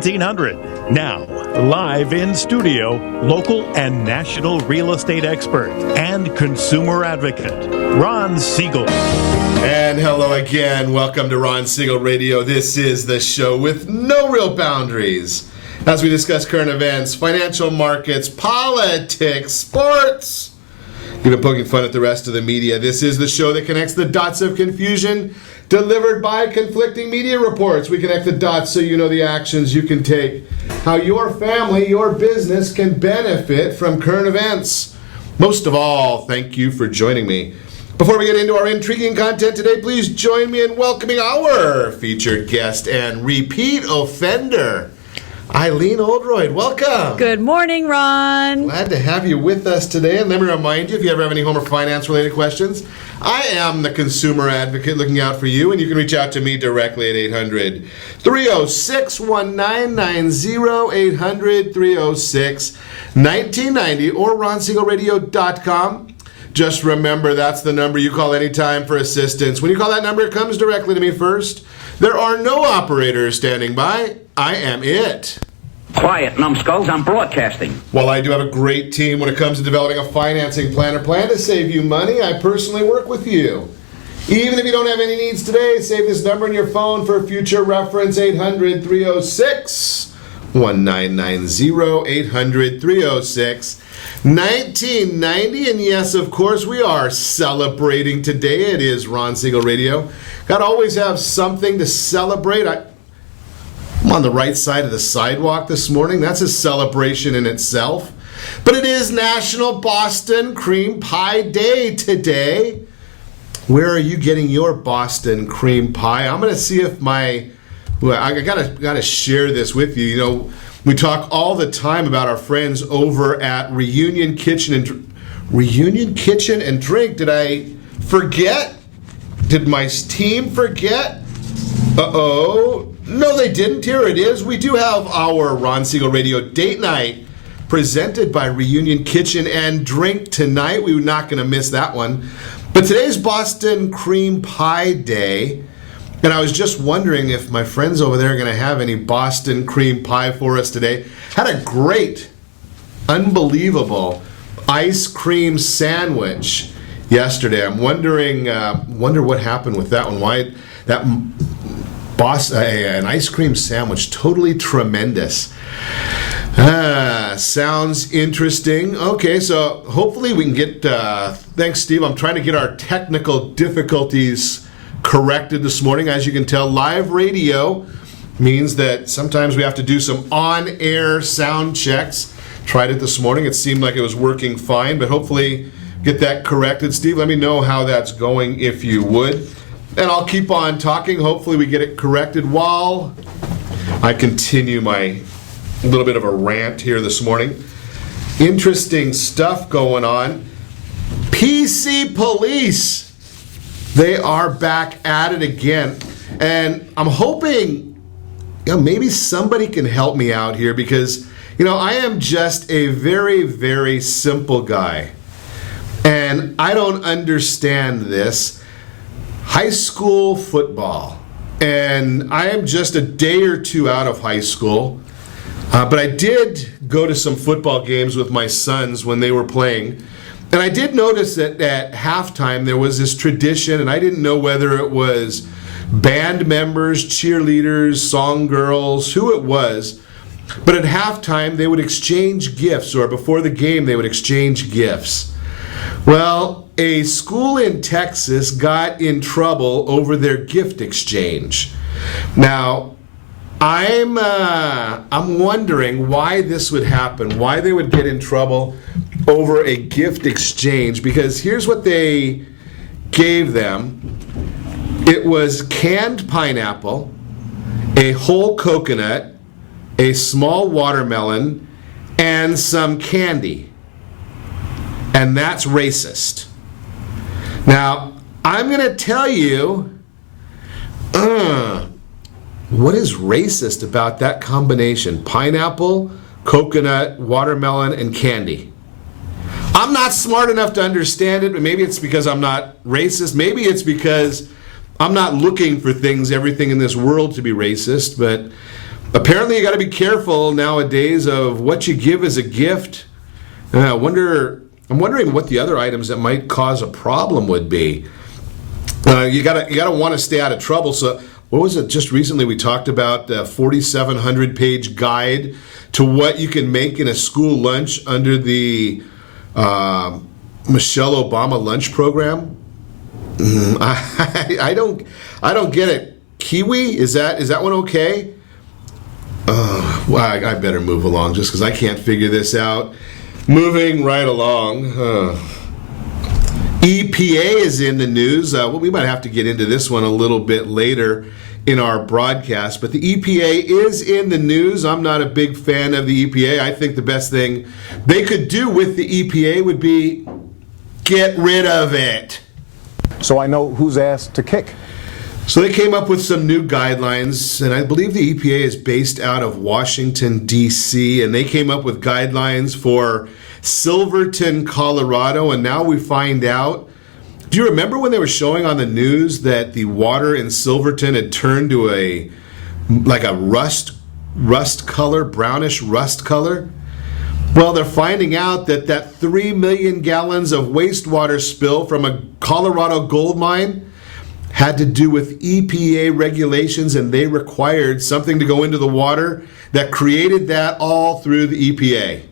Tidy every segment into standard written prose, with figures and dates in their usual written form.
1700. Now, live in studio, local and national real estate expert and consumer advocate, Ron Siegel. And hello again. Welcome to Ron Siegel Radio. This is the show with no real boundaries as we discuss current events, financial markets, politics, sports, even poking fun at the rest of the media. This is the show that connects the dots of confusion delivered by conflicting media reports. We connect the dots so you know the actions you can take, how your family, your business can benefit from current events. Most of all, thank you for joining me. Before we get into our intriguing content today, please join me in welcoming our featured guest and repeat offender, Eileen Oldroyd. Welcome. Good morning, Ron. Glad to have you with us today. And let me remind you, if you ever have any home or finance related questions, I am the consumer advocate looking out for you, and you can reach out to me directly at 800-306-1990, 800-306-1990, or ronsiegelradio.com. Just remember, that's the number you call anytime for assistance. When you call that number, it comes directly to me first. There are no operators standing by. I am it. Quiet, numbskulls, I'm broadcasting. While I do have a great team when it comes to developing a financing plan or plan to save you money, I personally work with you. Even if you don't have any needs today, save this number in your phone for future reference, 800-306-1990, 800-306-1990. And yes, of course, we are celebrating today. It is Ron Siegel Radio. Gotta always have something to celebrate. I'm on the right side of the sidewalk this morning. That's a celebration in itself. But it is National Boston Cream Pie Day today. Where are you getting your Boston cream pie? I'm going to see if I gotta share this with you. You know, we talk all the time about our friends over at Reunion Kitchen and Drink. Did I forget? Did my team forget? Uh-oh. No, they didn't. Here it is. We do have our Ron Siegel Radio date night presented by Reunion Kitchen and Drink tonight. We're not going to miss that one. But today's Boston Cream Pie Day, and I was just wondering if my friends over there are going to have any Boston Cream Pie for us today. Had a great, unbelievable ice cream sandwich yesterday. I'm wondering, wonder what happened with that one. Why that... an ice cream sandwich, totally tremendous. Sounds interesting. Okay, so hopefully we can get, thanks Steve, I'm trying to get our technical difficulties corrected this morning. As you can tell, live radio means that sometimes we have to do some on-air sound checks. Tried it this morning, it seemed like it was working fine, but hopefully get that corrected. Steve, let me know how that's going if you would. And I'll keep on talking. Hopefully we get it corrected while I continue my little bit of a rant here this morning. Interesting stuff going on. PC Police, they are back at it again. And I'm hoping, maybe somebody can help me out here because, I am just a very, very simple guy. And I don't understand this. High school football, and I am just a day or two out of high school, but I did go to some football games with my sons when they were playing, and I did notice that at halftime there was this tradition, and I didn't know whether it was band members, cheerleaders, song girls, who it was, but at halftime they would exchange gifts, or before the game they would exchange gifts. Well, a school in Texas got in trouble over their gift exchange. Now, I'm wondering why this would happen, why they would get in trouble over a gift exchange, because here's what they gave them. It was canned pineapple, a whole coconut, a small watermelon, and some candy. And that's racist. Now, I'm going to tell you, what is racist about that combination? Pineapple, coconut, watermelon, and candy. I'm not smart enough to understand it, but maybe it's because I'm not racist. Maybe it's because I'm not looking for everything in this world to be racist, but Apparently, you got to be careful nowadays of what you give as a gift. I'm wondering what the other items that might cause a problem would be. You gotta want to stay out of trouble. So, what was it? Just recently, we talked about a 4,700-page guide to what you can make in a school lunch under the Michelle Obama lunch program. I don't get it. Kiwi, is that one okay? Well, I better move along just because I can't figure this out. Moving right along. EPA is in the news. We might have to get into this one a little bit later in our broadcast, but the EPA is in the news. I'm not a big fan of the EPA. I think the best thing they could do with the EPA would be get rid of it. So I know whose ass to kick. So they came up with some new guidelines, and I believe the EPA is based out of Washington, D.C., and they came up with guidelines for Silverton, Colorado, and now we find out. Do you remember when they were showing on the news that the water in Silverton had turned to a rust color, brownish rust color? Well, they're finding out that 3 million gallons of wastewater spill from a Colorado gold mine had to do with EPA regulations, and they required something to go into the water that created that all through the EPA.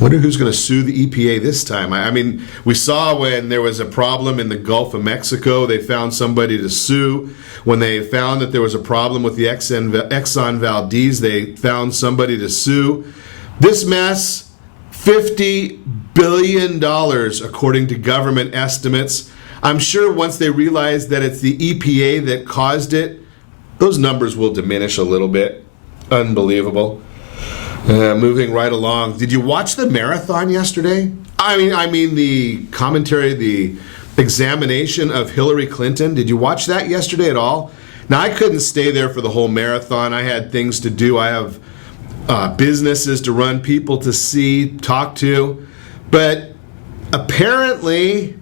Wonder who's going to sue the EPA this time. I mean, we saw when there was a problem in the Gulf of Mexico, they found somebody to sue. When they found that there was a problem with the Exxon Valdez, they found somebody to sue. This mess, $50 billion according to government estimates. I'm sure once they realize that it's the EPA that caused it, those numbers will diminish a little bit. Unbelievable. Moving right along. Did you watch the marathon yesterday? I mean the commentary, the examination of Hillary Clinton. Did you watch that yesterday at all? Now, I couldn't stay there for the whole marathon. I had things to do. I have businesses to run, people to see, talk to. But apparently,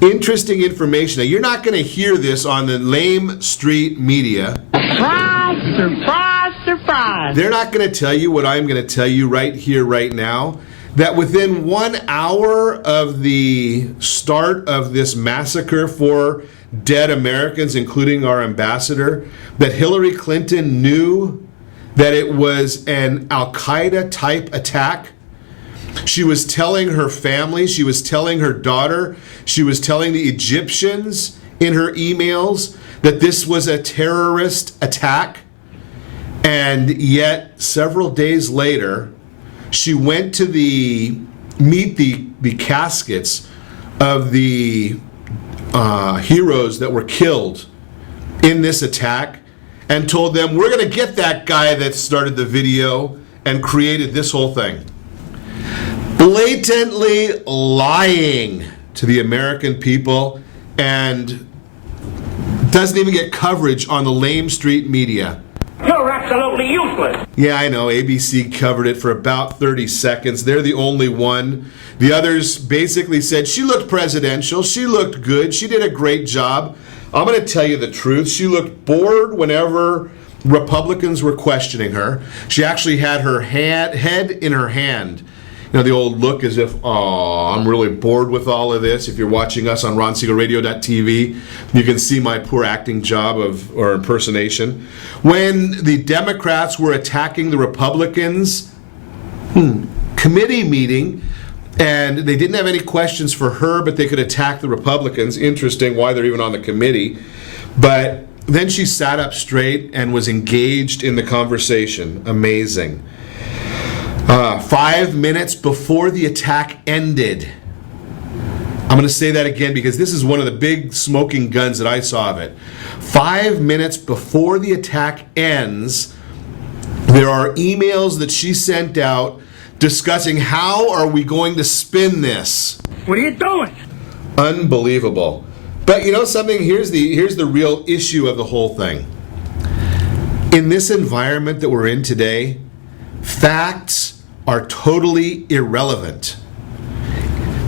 interesting information. Now, you're not going to hear this on the lame street media. Surprise, surprise, surprise. They're not going to tell you what I'm going to tell you right here, right now. That within 1 hour of the start of this massacre for dead Americans, including our ambassador, that Hillary Clinton knew that it was an Al-Qaeda type attack. She was telling her family, she was telling her daughter, she was telling the Egyptians in her emails that this was a terrorist attack. And yet, several days later, she went to meet the caskets of the heroes that were killed in this attack and told them, we're going to get that guy that started the video and created this whole thing. Blatantly lying to the American people and doesn't even get coverage on the lame street media. You're absolutely useless. Yeah, I know. ABC covered it for about 30 seconds. They're the only one. The others basically said she looked presidential. She looked good. She did a great job. I'm going to tell you the truth. She looked bored whenever Republicans were questioning her. She actually had her head in her hand. You know, the old look as if, oh, I'm really bored with all of this. If you're watching us on RonSiegelRadio.tv, you can see my poor acting job or impersonation. When the Democrats were attacking the Republicans, committee meeting, and they didn't have any questions for her, but they could attack the Republicans. Interesting why they're even on the committee. But then she sat up straight and was engaged in the conversation. Amazing. 5 minutes before the attack ended. I'm going to say that again because this is one of the big smoking guns that I saw of it. 5 minutes before the attack ends, there are emails that she sent out discussing how are we going to spin this. What are you doing? Unbelievable. But you know something? Here's the real issue of the whole thing. In this environment that we're in today, facts are totally irrelevant.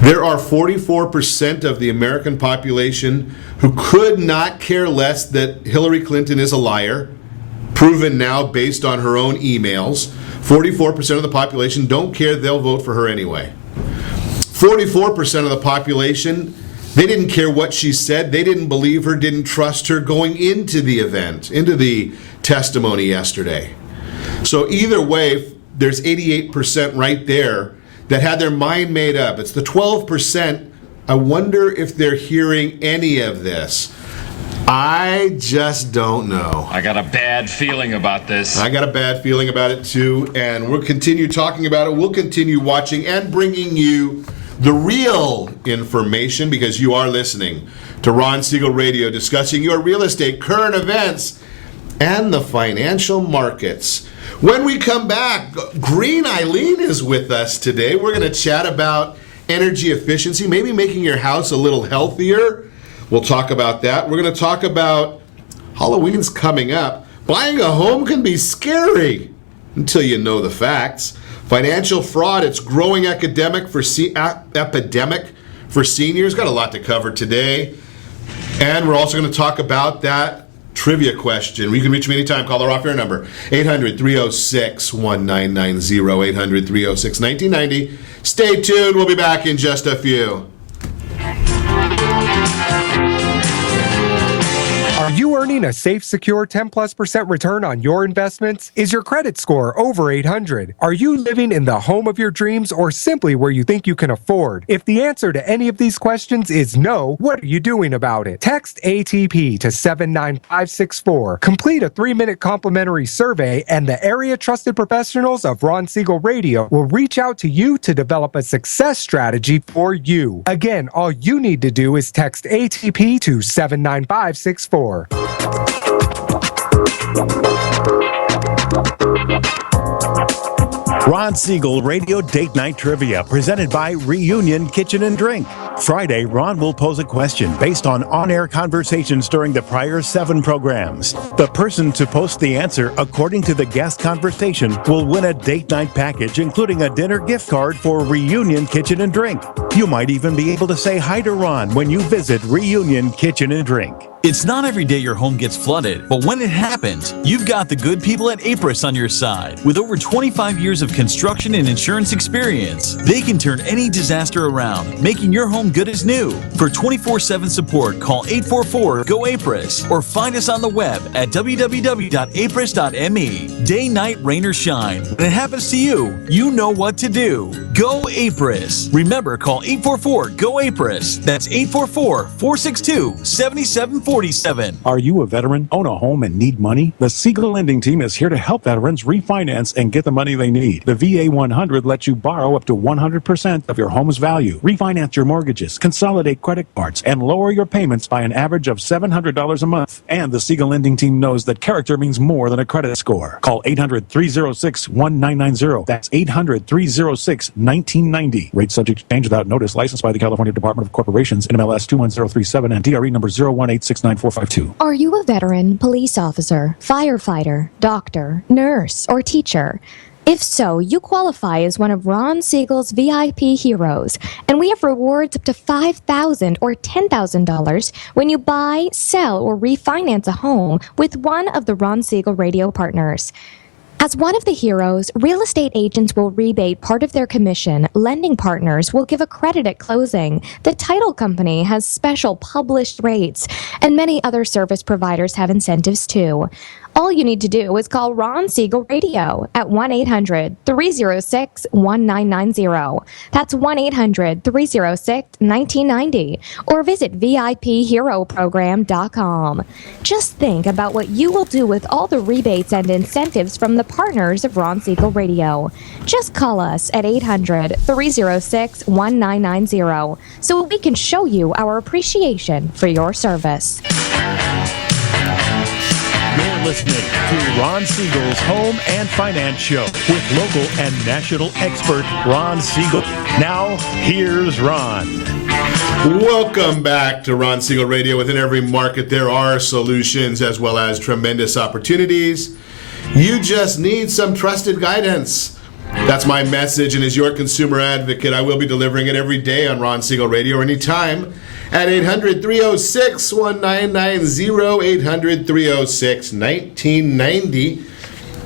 There are 44% of the American population who could not care less that Hillary Clinton is a liar. proven now based on her own emails. 44% of the population don't care, they'll vote for her anyway. 44% of the population, they didn't care what she said, they didn't believe her, didn't trust her going into the event, into the testimony yesterday. So either way, there's 88% right there that had their mind made up. It's the 12%. I wonder if they're hearing any of this. I just don't know. I got a bad feeling about this. I got a bad feeling about it too, and we'll continue talking about it. We'll continue watching and bringing you the real information because you are listening to Ron Siegel Radio, discussing your real estate, current events, and the financial markets. When we come back, Green Eileen is with us today. We're going to chat about energy efficiency, maybe making your house a little healthier. We'll talk about that. We're going to talk about Halloween's coming up. Buying a home can be scary until you know the facts. Financial fraud, it's growing epidemic for seniors. Got a lot to cover today. And we're also going to talk about that trivia question. You can reach me anytime. Call our off-air number, 800-306-1990, 800-306-1990. Stay tuned. We'll be back in just a few. Are you earning a safe, secure 10+% return on your investments? Is your credit score over 800? Are you living in the home of your dreams or simply where you think you can afford? If the answer to any of these questions is no, what are you doing about it? Text ATP to 79564. Complete a 3-minute complimentary survey and the area trusted professionals of Ron Siegel Radio will reach out to you to develop a success strategy for you. Again, all you need to do is text ATP to 79564. Ron Siegel Radio Date Night Trivia, presented by Reunion Kitchen and Drink. Friday, Ron will pose a question based on-air conversations during the prior 7 programs. The person to post the answer according to the guest conversation will win a date night package, including a dinner gift card for Reunion Kitchen and Drink. You might even be able to say hi to Ron when you visit Reunion Kitchen and Drink. It's not every day your home gets flooded, but when it happens, you've got the good people at Apris on your side. With over 25 years of construction and insurance experience, they can turn any disaster around, making your home good as new. For 24/7 support, call 844-GO-APRIS or find us on the web at www.apris.me. Day, night, rain, or shine, when it happens to you, you know what to do. Go Apris. Remember, call 844-GO-APRIS. That's 844-462-7747. Are you a veteran, own a home, and need money? The Siegel Lending Team is here to help veterans refinance and get the money they need. The VA 100 lets you borrow up to 100% of your home's value, refinance your mortgages, consolidate credit cards, and lower your payments by an average of $700 a month. And the Siegel Lending Team knows that character means more than a credit score. Call 800-306-1990. That's 800-306-1990. Rate subject to change without notice. Licensed by the California Department of Corporations, NMLS 21037, and DRE number 01869. 9452. Are you a veteran, police officer, firefighter, doctor, nurse, or teacher? If so, you qualify as one of Ron Siegel's VIP heroes, and we have rewards up to $5,000 or $10,000 when you buy, sell, or refinance a home with one of the Ron Siegel Radio partners. As one of the heroes, real estate agents will rebate part of their commission, lending partners will give a credit at closing, the title company has special published rates, and many other service providers have incentives too. All you need to do is call Ron Siegel Radio at 1-800-306-1990. That's 1-800-306-1990. Or visit VIPHeroProgram.com. Just think about what you will do with all the rebates and incentives from the partners of Ron Siegel Radio. Just call us at 800-306-1990 so we can show you our appreciation for your service. You're listening to Ron Siegel's Home and Finance Show with local and national expert Ron Siegel. Now, here's Ron. Welcome back to Ron Siegel Radio. Within every market, there are solutions as well as tremendous opportunities. You just need some trusted guidance. That's my message, and as your consumer advocate, I will be delivering it every day on Ron Siegel Radio anytime at 800-306-1990, 800-306-1990.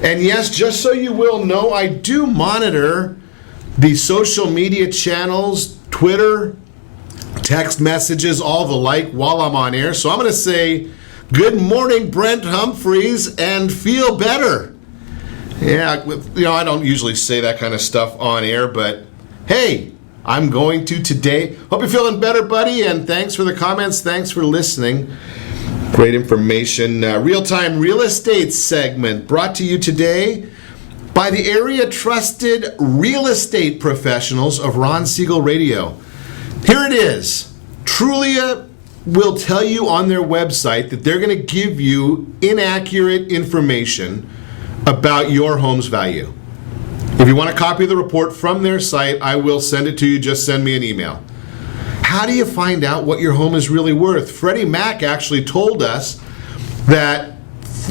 And yes, just so you will know, I do monitor the social media channels, Twitter, text messages, all the like while I'm on air. So I'm going to say, good morning, Brent Humphreys, and feel better. Yeah, I don't usually say that kind of stuff on air, but hey, I'm going to today. Hope you're feeling better, buddy, and thanks for the comments. Thanks for listening. Great information. Real-time real estate segment brought to you today by the area trusted real estate professionals of Ron Siegel Radio. Here it is. Trulia will tell you on their website that they're going to give you inaccurate information about your home's value. If you want a copy of the report from their site, I will send it to you. Just send me an email. How do you find out what your home is really worth? Freddie Mac actually told us that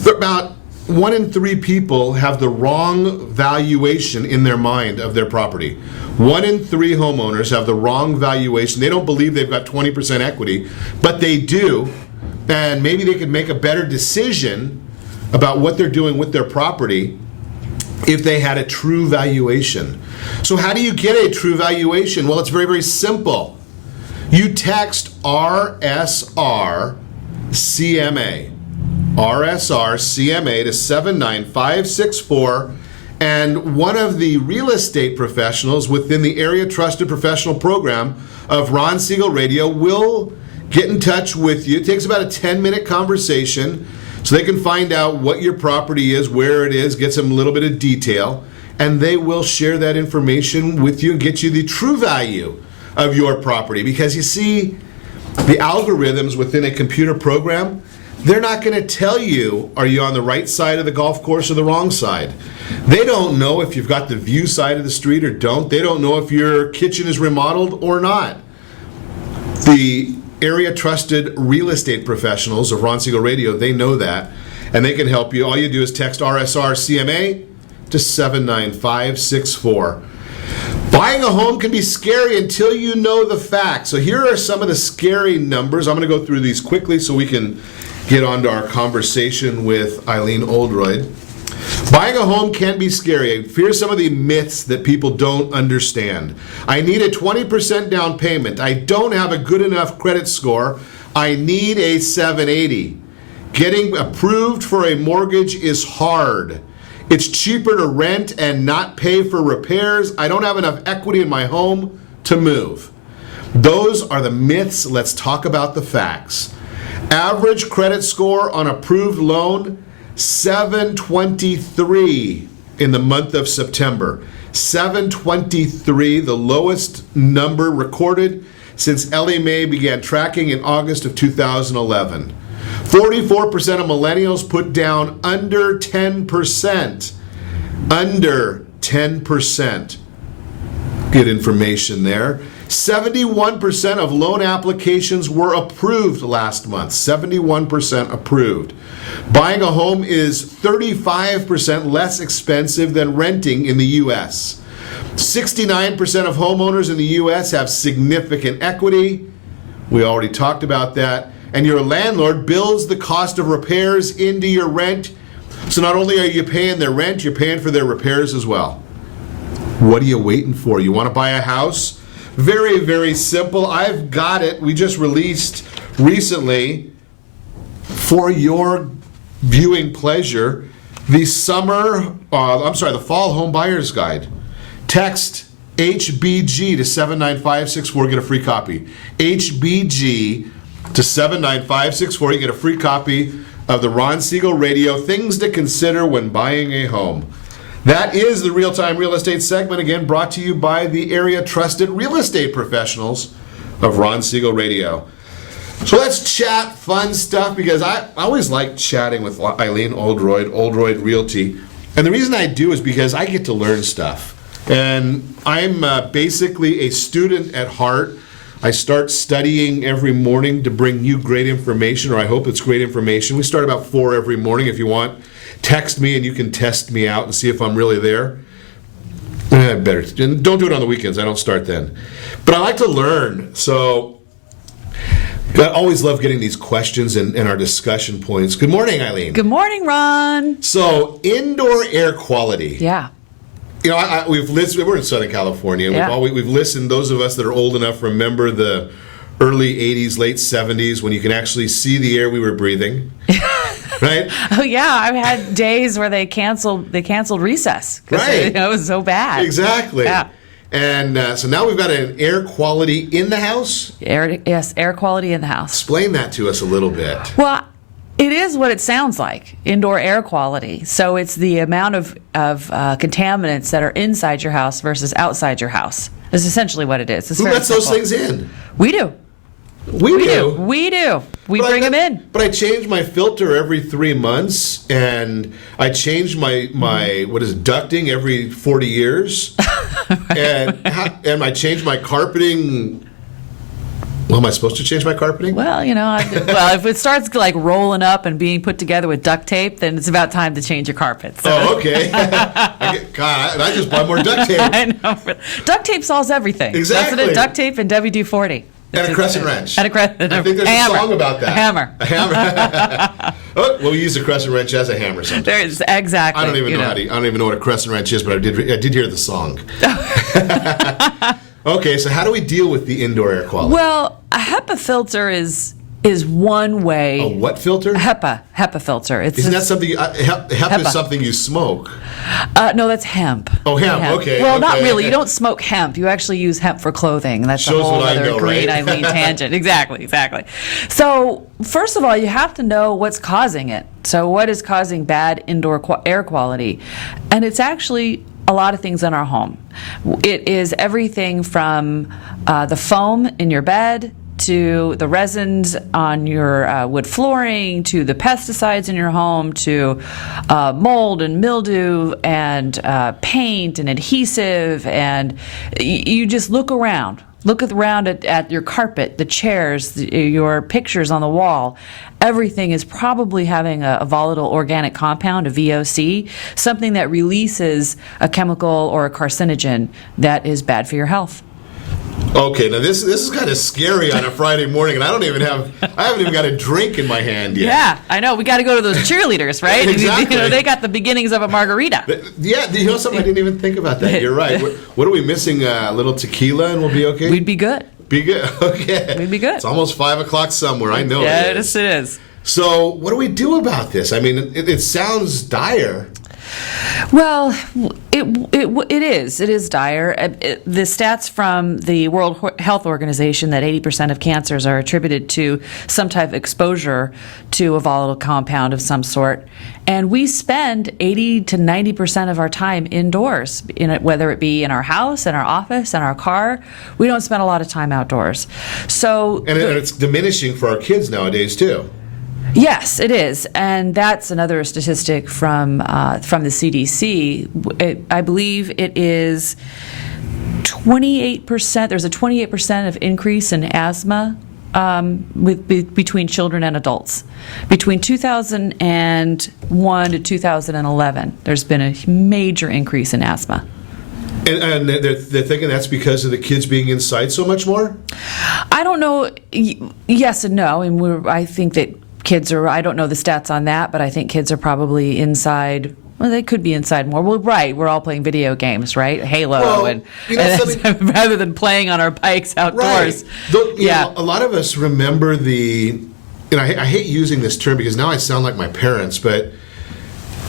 about 1 in 3 people have the wrong valuation in their mind of their property. 1 in 3 homeowners have the wrong valuation. They don't believe they've got 20% equity, but they do, and maybe they could make a better decision about what they're doing with their property if they had a true valuation. So how do you get a true valuation? Well, it's very, very simple. You text RSRCMA, RSRCMA to 79564, and one of the real estate professionals within the Area Trusted Professional Program of Ron Siegel Radio will get in touch with you. It takes about a 10-minute conversation so they can find out what your property is, where it is, get some little bit of detail, and they will share that information with you and get you the true value of your property. Because you see, the algorithms within a computer program, they're not going to tell you, are you on the right side of the golf course or the wrong side? They don't know if you've got the view side of the street or don't. They don't know if your kitchen is remodeled or not. The area trusted real estate professionals of Ron Siegel Radio, they know that, and they can help you. All you do is text RSRCMA to 79564. Buying a home can be scary until you know the facts. So here are some of the scary numbers. I'm going to go through these quickly so we can get on to our conversation with Eileen Oldroyd. Buying a home can be scary. Here's some of the myths that people don't understand. I need a 20% down payment. I don't have a good enough credit score. I need a 780. Getting approved for a mortgage is hard. It's cheaper to rent and not pay for repairs. I don't have enough equity in my home to move. Those are the myths. Let's talk about the facts. Average credit score on approved loan, 723 in the month of September. 723, the lowest number recorded since Ellie Mae began tracking in August of 2011. 44% of millennials put down under 10%. Under 10%. Good information there. 71% of loan applications were approved last month. 71% approved. Buying a home is 35% less expensive than renting in the U.S. 69% of homeowners in the U.S. have significant equity. We already talked about that. And your landlord bills the cost of repairs into your rent. So not only are you paying their rent, you're paying for their repairs as well. What are you waiting for? You want to buy a house? Very, very simple. I've got it. We just released recently, for your viewing pleasure, the Fall Home Buyer's Guide. Text HBG to 79564, get a free copy. HBG to 79564, you get a free copy of the Ron Siegel Radio, Things to Consider When Buying a Home. That is the Real-Time Real Estate segment, again brought to you by the area trusted real estate professionals of Ron Siegel Radio. So let's chat fun stuff, because I always like chatting with Eileen Oldroyd, Oldroyd Realty. And the reason I do is because I get to learn stuff. And I'm basically a student at heart. I start studying every morning to bring you great information, or I hope it's great information. We start about 4 every morning. If you want, text me and you can test me out and see if I'm really there. Better. Don't do it on the weekends. I don't start then. But I like to learn. So I always love getting these questions and our discussion points. Good morning, Eileen. Good morning, Ron. So indoor air quality. Yeah. You know, we've listened. We're in Southern California. Yeah. We've listened. Those of us that are old enough remember the early 80s, late 70s when you can actually see the air we were breathing. Right? Oh yeah, I've had days where they canceled recess. Right. It was so bad. Exactly. Yeah. And so now we've got an air quality in the house. Air quality in the house. Explain that to us a little bit. Well, it is what it sounds like, indoor air quality. So it's the amount of contaminants that are inside your house versus outside your house. Is essentially what it is. It's Who very lets those simple. things in? We do. We do. We bring them in. But I change my filter every 3 months, and I change my ducting every 40 years, and I change my carpeting. Well, am I supposed to change my carpeting? Well, if it starts like rolling up and being put together with duct tape, then it's about time to change your carpet. So. Oh, okay. I just buy more duct tape. I know. Duct tape solves everything. Exactly. That's it. Duct tape and WD-40. And a crescent wrench. And I think there's a song about that. A hammer. A hammer. Oh, well, we use a crescent wrench as a hammer sometimes. There's exactly. I don't even know I don't even know what a crescent wrench is, but I did hear the song. Okay, so how do we deal with the indoor air quality? Well, a HEPA filter is one way. A what filter? HEPA filter. Isn't that something? Hemp is something you smoke. No, that's hemp. Oh, hemp. Okay. Well, okay. not really. You don't smoke hemp. You actually use hemp for clothing. That's Shows a whole what I other know, great right? Eileen tangent. Exactly. So, first of all, you have to know what's causing it. So, what is causing bad indoor air quality? And it's actually a lot of things in our home. It is everything from the foam in your bed, to the resins on your wood flooring, to the pesticides in your home, to mold and mildew and paint and adhesive. And you just look around. Look around at your carpet, the chairs, your pictures on the wall. Everything is probably having a volatile organic compound, a VOC, something that releases a chemical or a carcinogen that is bad for your health. Okay, now this is kind of scary on a Friday morning, and I haven't even got a drink in my hand yet. Yeah, I know. We got to go to those cheerleaders, right? Exactly. They got the beginnings of a margarita. Yeah, something I didn't even think about that. You're right. What are we missing? A little tequila, and we'll be okay. We'd be good. Be good. Okay. We'd be good. It's almost 5:00 somewhere. I know. Yeah, it is. It is. So, what do we do about this? I mean, it sounds dire. Well, it is dire. The stats from the World Health Organization that 80% of cancers are attributed to some type of exposure to a volatile compound of some sort. And we spend 80 to 90% of our time indoors, whether it be in our house, in our office, in our car. We don't spend a lot of time outdoors. So, and it's diminishing for our kids nowadays, too. Yes, it is, and that's another statistic from the CDC. I believe it is 28%. There's a 28% of increase in asthma between children and adults. Between 2001 to 2011, there's been a major increase in asthma. And they're thinking that's because of the kids being inside so much more? I don't know. Yes and no. And I think that kids are, I don't know the stats on that, but I think kids are probably inside. Well, they could be inside more. Well, right, we're all playing video games, right? Halo, and rather than playing on our bikes outdoors. Right. You know, a lot of us remember I hate using this term because now I sound like my parents, but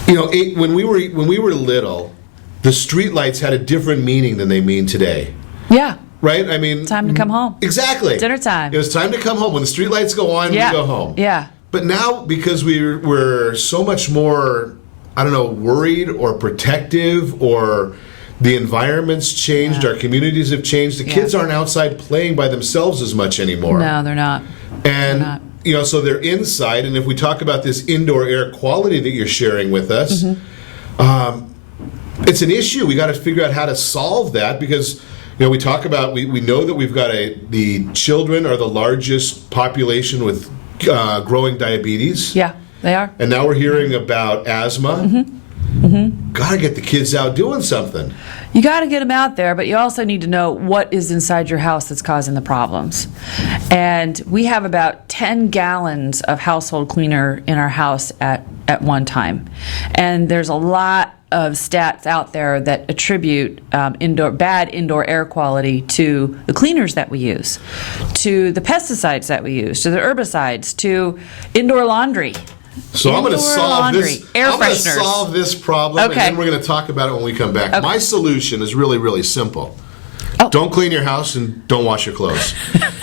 when we were little, the streetlights had a different meaning than they mean today. Yeah. Right? I mean, time to come home. Exactly. Dinner time. It was time to come home. When the streetlights go on, we go home. Yeah. But now, because we're so much more, worried or protective, or the environment's changed, our communities have changed, the kids aren't outside playing by themselves as much anymore. No, they're not. And, so they're inside, and if we talk about this indoor air quality that you're sharing with us, it's an issue. We got to figure out how to solve that because... we talk about, we know that we've got the children are the largest population with growing diabetes. Yeah, they are. And now we're hearing about asthma. got to get the kids out doing something. You got to get them out there, but you also need to know what is inside your house that's causing the problems. And we have about 10 gallons of household cleaner in our house at one time. And there's a lot of stats out there that attribute bad indoor air quality to the cleaners that we use, to the pesticides that we use, to the herbicides, to indoor laundry. So I'm going to solve this. Air I'm going to fresheners. solve this problem, Okay. and then we're going to talk about it when we come back. Okay. My solution is really, really simple. Oh. Don't clean your house and don't wash your clothes.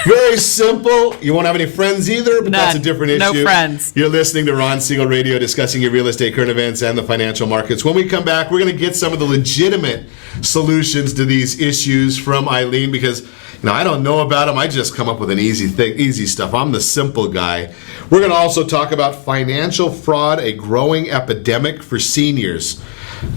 Very simple. You won't have any friends either, but that's a different issue. No friends. You're listening to Ron Siegel Radio, discussing your real estate, current events, and the financial markets. When we come back, we're going to get some of the legitimate solutions to these issues from Eileen, because I don't know about them. I just come up with an easy stuff. I'm the simple guy. We're going to also talk about financial fraud, a growing epidemic for seniors.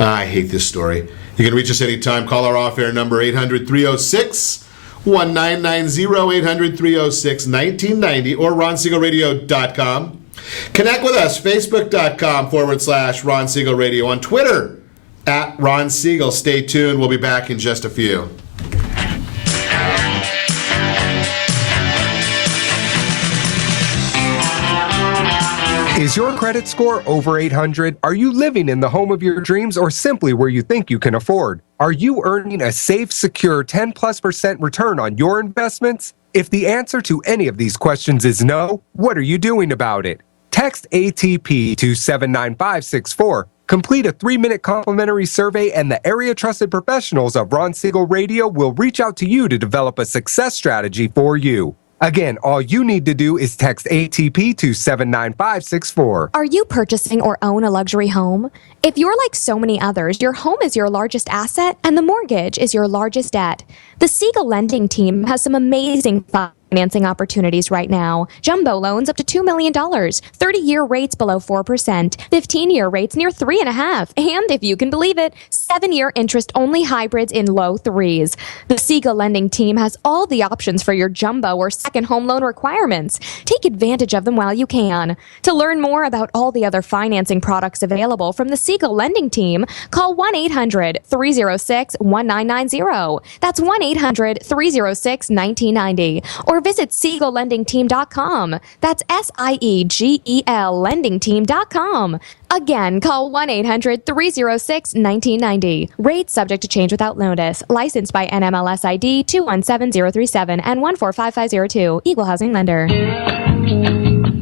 I hate this story. You can reach us anytime. Call our off-air number, 800-306-1990, 800-306-1990, or RonSiegelRadio.com. Connect with us, Facebook.com/Ron Siegel Radio. On Twitter, @Ron Siegel. Stay tuned. We'll be back in just a few. Is your credit score over 800? Are you living in the home of your dreams or simply where you think you can afford? Are you earning a safe, secure 10+% return on your investments? If the answer to any of these questions is no, what are you doing about it? Text ATP to 79564. Complete a 3-minute complimentary survey, and the area trusted professionals of Ron Siegel Radio will reach out to you to develop a success strategy for you. Again, all you need to do is text ATP to 79564. Are you purchasing or own a luxury home? If you're like so many others, your home is your largest asset and the mortgage is your largest debt. The Siegel lending team has some amazing financing opportunities right now. Jumbo loans up to $2 million, 30-year rates below 4%, 15-year rates near 3.5%, and if you can believe it, 7-year interest-only hybrids in low 3s. The Siegel lending team has all the options for your jumbo or second home loan requirements. Take advantage of them while you can. To learn more about all the other financing products available from the Siegel lending team, call 1-800-306-1990. That's 1-800-306-1990. Or visit SiegelLendingTeam.com. That's SIEGEL LendingTeam.com. Again, call 1-800-306-1990. Rates subject to change without notice. Licensed by NMLS ID 217037 and 145502. Equal housing lender.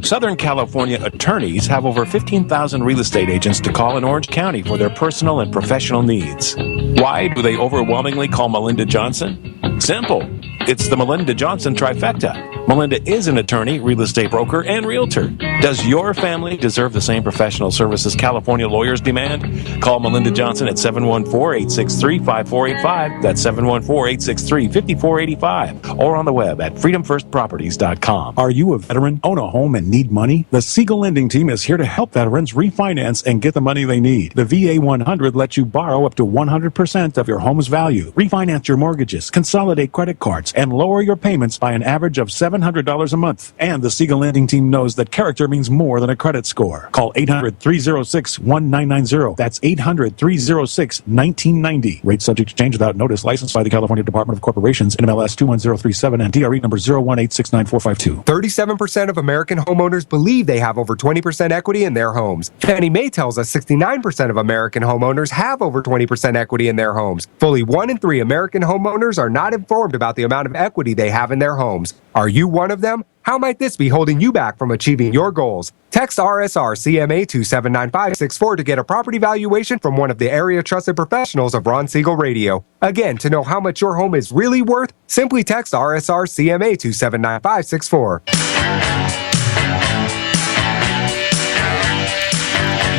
Southern California attorneys have over 15,000 real estate agents to call in Orange County for their personal and professional needs. Why do they overwhelmingly call Melinda Johnson? Simple. It's the Melinda Johnson trifecta. Melinda is an attorney, real estate broker, and realtor. Does your family deserve the same professional services California lawyers demand? Call Melinda Johnson at 714-863-5485. That's 714-863-5485. Or on the web at freedomfirstproperties.com. Are you a veteran, own a home, and need money? The Siegel lending team is here to help veterans refinance and get the money they need. The VA 100 lets you borrow up to 100% of your home's value, refinance your mortgages, consolidate credit cards, and lower your payments by an average of $700 a month. And the Siegel lending team knows that character means more than a credit score. Call 800-306-1990. That's 800-306-1990. Rates subject to change without notice. Licensed by the California Department of Corporations, NMLS 21037, and DRE number 018694452. 37% of American homeowners believe they have over 20% equity in their homes. Fannie Mae tells us 69% of American homeowners have over 20% equity in their homes. Fully 1 in 3 American homeowners are not informed about the amount of equity they have in their homes. Are you one of them? How might this be holding you back from achieving your goals? Text RSRCMA to 79564 to get a property valuation from one of the area trusted professionals of Ron Siegel Radio. Again, to know how much your home is really worth, simply text RSRCMA to 79564.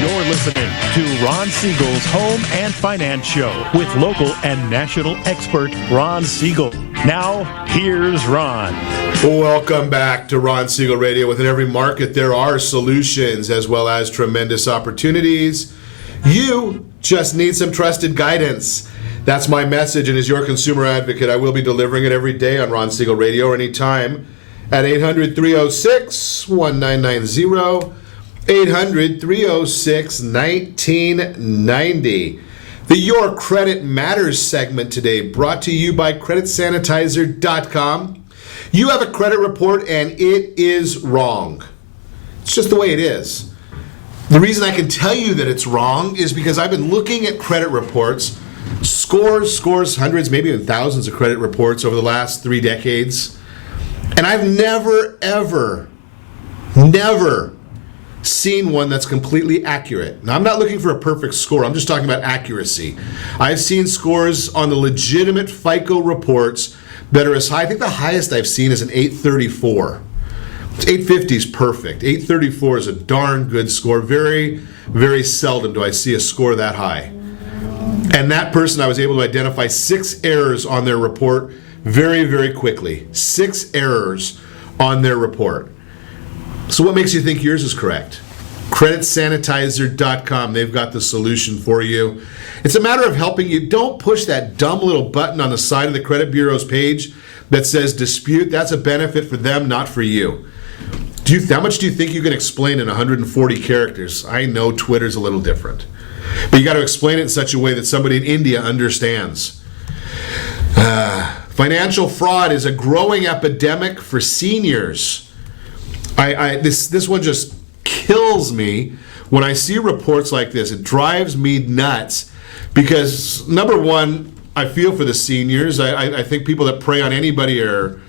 You're listening to Ron Siegel's Home and Finance Show with local and national expert Ron Siegel. Now, here's Ron. Welcome back to Ron Siegel Radio. Within every market, there are solutions as well as tremendous opportunities. You just need some trusted guidance. That's my message, and as your consumer advocate, I will be delivering it every day on Ron Siegel Radio or anytime at 800-306-1990. 800-306-1990. The Your Credit Matters segment today, brought to you by CreditSanitizer.com. You have a credit report and it is wrong. It's just the way it is. The reason I can tell you that it's wrong is because I've been looking at credit reports, scores, hundreds, maybe even thousands of credit reports over the last 3 decades. And I've never seen one that's completely accurate. Now, I'm not looking for a perfect score. I'm just talking about accuracy. I've seen scores on the legitimate FICO reports that are as high. I think the highest I've seen is an 834. 850 is perfect. 834 is a darn good score. Very, very seldom do I see a score that high. And that person, I was able to identify 6 errors on their report very, very quickly. 6 errors on their report. So what makes you think yours is correct? CreditSanitizer.com. They've got the solution for you. It's a matter of helping you. Don't push that dumb little button on the side of the credit bureau's page that says dispute. That's a benefit for them, not for you. How much do you think you can explain in 140 characters? I know Twitter's a little different. But you got to explain it in such a way that somebody in India understands. Financial fraud is a growing epidemic for seniors. This one just kills me when I see reports like this. It drives me nuts because, number one, I feel for the seniors. I think people that prey on anybody are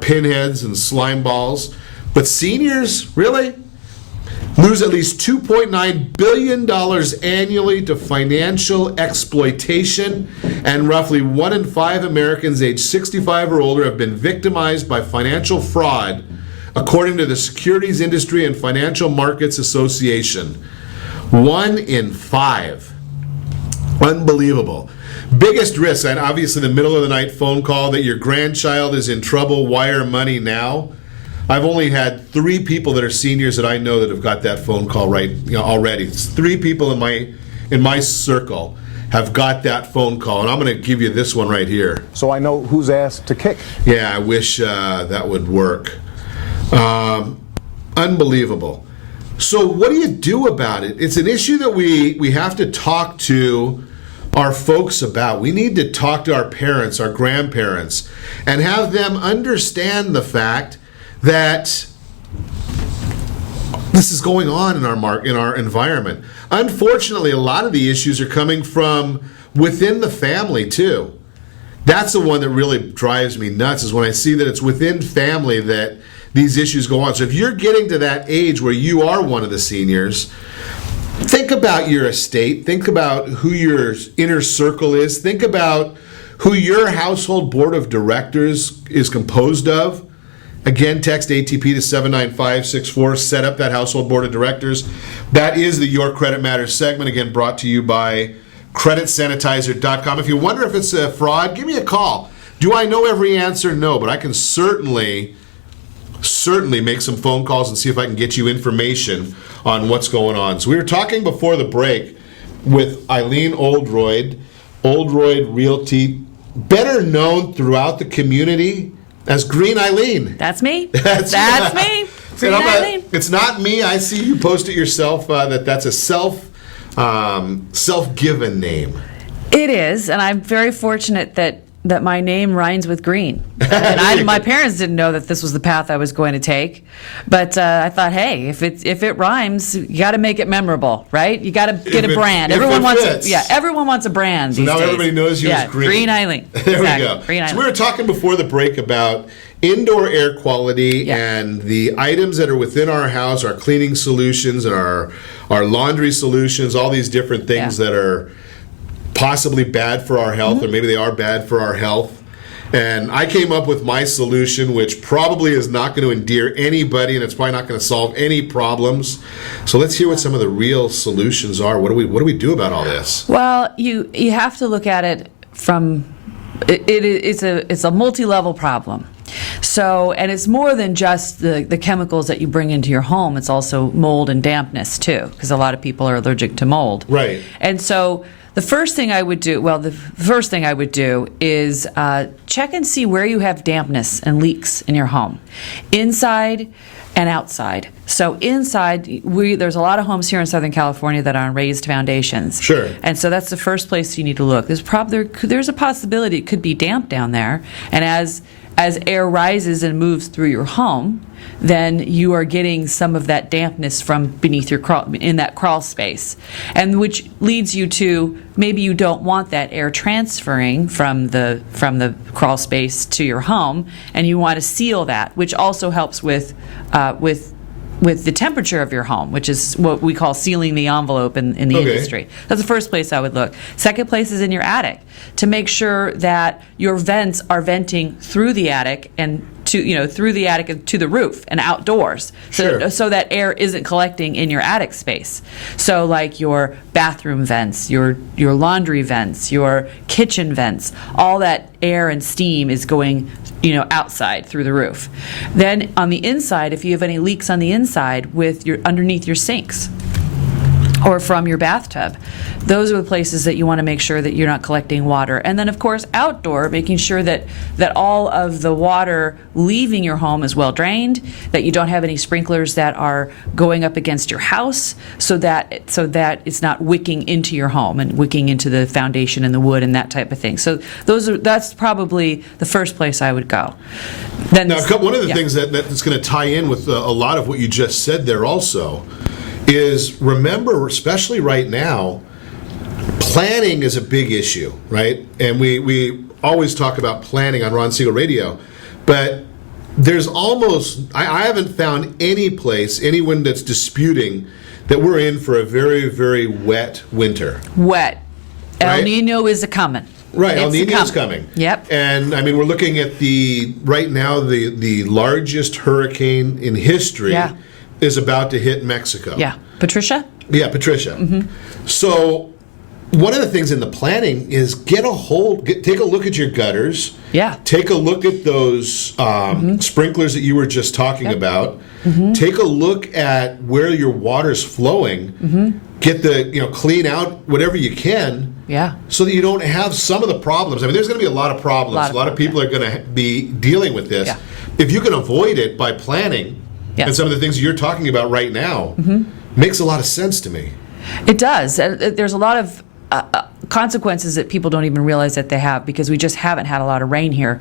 pinheads and slime balls. But seniors, really? Lose at least $2.9 billion annually to financial exploitation, and roughly 1 in 5 Americans aged 65 or older have been victimized by financial fraud, according to the Securities Industry and Financial Markets Association. 1 in 5. Unbelievable. Biggest risk, and obviously the middle of the night phone call that your grandchild is in trouble, wire money now. I've only had 3 people that are seniors that I know that have got that phone call already. It's 3 people in my circle have got that phone call, and I'm going to give you this one right here. So I know whose ass to kick. Yeah, I wish that would work. Unbelievable. So what do you do about it? It's an issue that we have to talk to our folks about. We need to talk to our parents, our grandparents, and have them understand the fact that this is going on in our environment. Unfortunately, a lot of the issues are coming from within the family too. That's the one that really drives me nuts, is when I see that it's within family that these issues go on. So if you're getting to that age where you are one of the seniors, think about your estate. Think about who your inner circle is. Think about who your household board of directors is composed of. Again, text ATP to 79564. Set up that household board of directors. That is the Your Credit Matters segment, again, brought to you by CreditSanitizer.com. If you wonder if it's a fraud, give me a call. Do I know every answer? No, but I can certainly make some phone calls and see if I can get you information on what's going on. So we were talking before the break with Eileen Oldroyd Realty, better known throughout the community as Green Eileen. That's me. That's me. Green Eileen. It's not me. I see you post it yourself. That's a self-given name. It is, and I'm very fortunate that my name rhymes with green. And my parents didn't know that this was the path I was going to take, but I thought, hey, if it rhymes, you got to make it memorable, right? You got to get a brand. Everyone wants a brand. So these now days. Everybody knows you as Green. Green Eileen. There we go. Green Eileen. So we were talking before the break about indoor air quality and the items that are within our house, our cleaning solutions and our laundry solutions, all these different things that are possibly bad for our health, or maybe they are bad for our health. And I came up with my solution, which probably is not going to endear anybody, and it's probably not going to solve any problems. So let's hear what some of the real solutions are. What do we do about all this? Well, you have to look at it from it's a multi-level problem. So, and it's more than just the chemicals that you bring into your home. It's also mold and dampness too, because a lot of people are allergic to mold. Right. And so The first thing I would do is check and see where you have dampness and leaks in your home, inside and outside. So inside, there's a lot of homes here in Southern California that are on raised foundations. Sure. And so that's the first place you need to look. There's a possibility it could be damp down there, and as air rises and moves through your home, then you are getting some of that dampness from beneath your in that crawl space, and which leads you to maybe you don't want that air transferring from the crawl space to your home, and you want to seal that, which also helps with the temperature of your home, which is what we call sealing the envelope in the industry. That's the first place I would look. Second place is in your attic, to make sure that your vents are venting through the attic and through the attic and to the roof and outdoors, so that air isn't collecting in your attic space. So like your bathroom vents, your laundry vents, your kitchen vents, all that air and steam is going outside through the roof. Then on the inside, if you have any leaks on the inside underneath your sinks or from your bathtub, those are the places that you want to make sure that you're not collecting water. And then, of course, outdoor, making sure that all of the water leaving your home is well drained, that you don't have any sprinklers that are going up against your house, so that it's not wicking into your home and wicking into the foundation and the wood and that type of thing. So that's probably the first place I would go. Then one of the things that's going to tie in with a lot of what you just said there also is, remember, especially right now, planning is a big issue, right? And we always talk about planning on Ron Siegel Radio, but there's I haven't found anyone that's disputing that we're in for a very, very wet winter. Wet. Right? El Nino is a-coming. Right, El Nino's coming. Yep. And I mean, we're looking at right now the largest hurricane in history is about to hit Mexico. Yeah. Patricia? Yeah, Patricia. Mm-hmm. So one of the things in the planning is take a look at your gutters. Yeah. Take a look at those sprinklers that you were just talking about. Mm-hmm. Take a look at where your water's flowing. Mm-hmm. Get clean out whatever you can. Yeah. So that you don't have some of the problems. I mean, there's going to be a lot of problems. A lot of people are going to be dealing with this. Yeah. If you can avoid it by planning, and some of the things you're talking about right now, makes a lot of sense to me. It does. There's a lot of consequences that people don't even realize that they have, because we just haven't had a lot of rain here.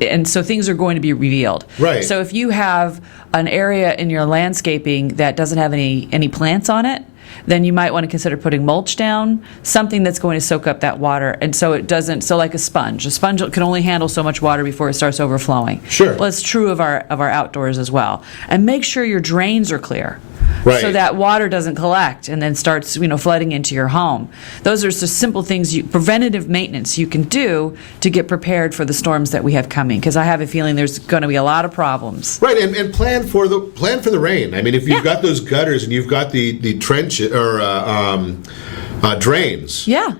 And so things are going to be revealed. Right. So if you have an area in your landscaping that doesn't have any plants on it, then you might want to consider putting mulch down, something that's going to soak up that water, and so it doesn't. So like a sponge can only handle so much water before it starts overflowing. Sure. Well, it's true of our outdoors as well. And make sure your drains are clear. Right. So that water doesn't collect and then starts, flooding into your home. Those are just simple things, preventative maintenance you can do to get prepared for the storms that we have coming. Because I have a feeling there's going to be a lot of problems. Right, and plan for the rain. I mean, if you've got those gutters and you've got the trench or drains. Yeah.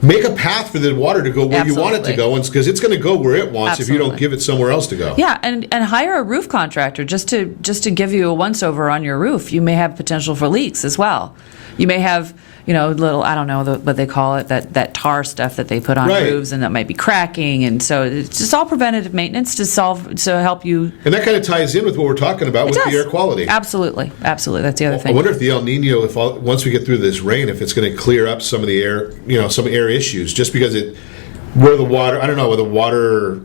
Make a path for the water to go where you want it to go, because it's going to go where it wants if you don't give it somewhere else to go. Yeah, and hire a roof contractor just to give you a once-over on your roof. You may have potential for leaks as well. You may have, little, I don't know what they call it, that tar stuff that they put on roofs, and that might be cracking. And so it's just all preventative maintenance to help you. And that kind of ties in with what we're talking about with the air quality. Absolutely. That's the other thing. I wonder if the El Nino, once we get through this rain, if it's going to clear up some of the air, some air issues, just because where the water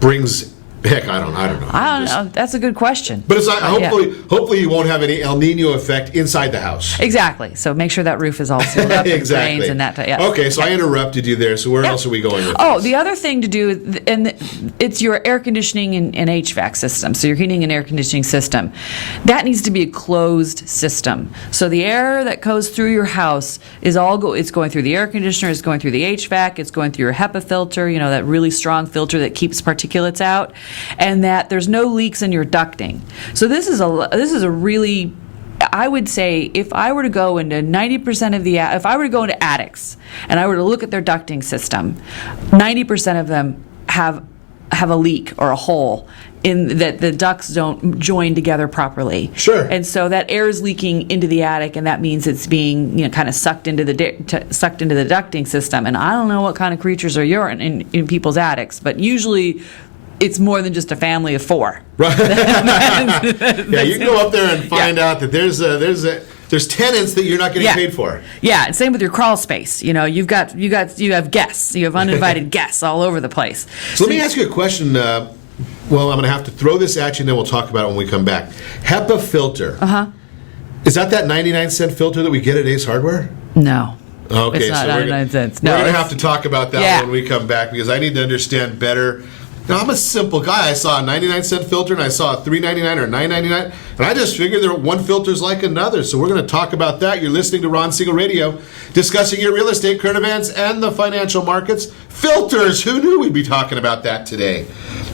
brings. Heck, I don't know. I don't know. That's a good question. But it's hopefully you won't have any El Nino effect inside the house. Exactly. So make sure that roof is all sealed up. Exactly. Drains and that. Okay, so I interrupted you there. So where else are we going with this? The other thing to do, and it's your air conditioning and HVAC system. So your heating and air conditioning system, that needs to be a closed system. So the air that goes through your house is it's going through the air conditioner, it's going through the HVAC, it's going through your HEPA filter. That really strong filter that keeps particulates out. And that there's no leaks in your ducting. So this is a really, I would say, if I were to go into 90% of if I were to go into attics and I were to look at their ducting system, 90% of them have a leak or a hole in that the ducts don't join together properly. Sure. And so that air is leaking into the attic, and that means it's being kind of sucked into the ducting system. And I don't know what kind of creatures are in people's attics, but usually it's more than just a family of 4. Right. Yeah, you can go up there and find out that there's tenants that you're not getting paid for. Yeah, and same with your crawl space. You have guests. You have uninvited guests all over the place. So let me ask you a question. Well, I'm going to have to throw this at you, and then we'll talk about it when we come back. HEPA filter. Uh-huh. Is that 99-cent filter that we get at Ace Hardware? No. Okay, it's not so 99 cents. No, we're going to have to talk about that when we come back, because I need to understand better. Now, I'm a simple guy. I saw a 99-cent filter, and I saw a $3.99 or $9.99, and I just figured that one filter's like another. So we're going to talk about that. You're listening to Ron Siegel Radio, discussing your real estate, current events, and the financial markets. Filters. Who knew we'd be talking about that today?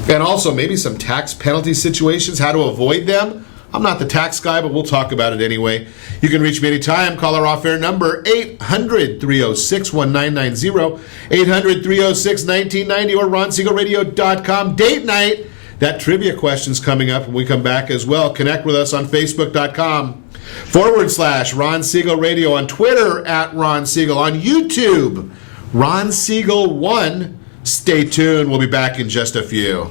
And also maybe some tax penalty situations, how to avoid them. I'm not the tax guy, but we'll talk about it anyway. You can reach me anytime. Call our off-air number, 800-306-1990, 800-306-1990, or ronsiegelradio.com. Date night. That trivia question's coming up when we come back as well. Connect with us on Facebook.com/Ron Siegel Radio, on Twitter @Ron Siegel, on YouTube, Ron Siegel 1. Stay tuned. We'll be back in just a few.